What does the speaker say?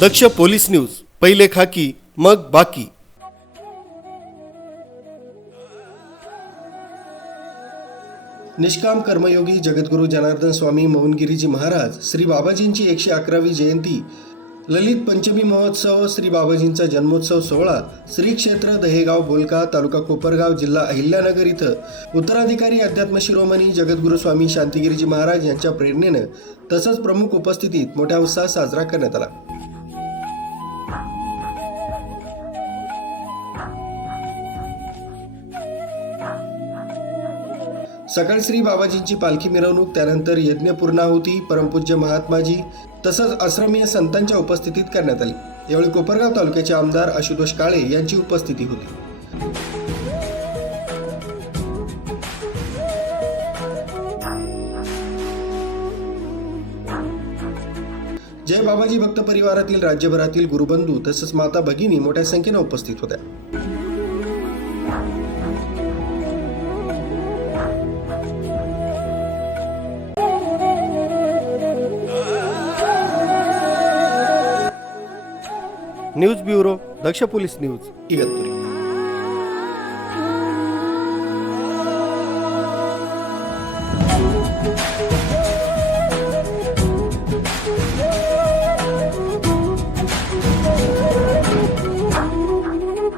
दक्ष police news पहिले खाकी मग बाकी. निष्काम कर्मयोगी जगद्गुरू जनार्दन स्वामी मोहनगिरीजी महाराज श्री बाबाजींची एकशे अकरावी जयंती. ललित पंचमी महोत्सव श्री बाबाजींचा जन्मोत्सव सोहळा श्री क्षेत्र दहेगाव बोलका तालुका कोपरगाव जिल्हा अहिल्यानगर इथं. उत्तराधिकारी अध्यात्म शिरोमणी जगद्गुरू स्वामी शांतिगिरीजी महाराज यांच्या प्रेरणेनं तसंच प्रमुख उपस्थितीत मोठ्या उत्साहात साजरा करण्यात आला. सकाळ श्री बाबाजींची पालखी मिरवणूक त्यानंतर यज्ञ पूर्णाहुती परमपूज्य महात्माजी तसंच आश्रमीय संतांच्या उपस्थितीत करण्यात आली. यावेळी कोपरगाव तालुक्याचे आमदार आशुतोष काळे यांची उपस्थिती होती. जय बाबाजी भक्त परिवारातील राज्यभरातील गुरुबंधू तसंच माता भगिनी मोठ्या संख्येनं उपस्थित होत्या. News bureau Daksh police news Igatpuri.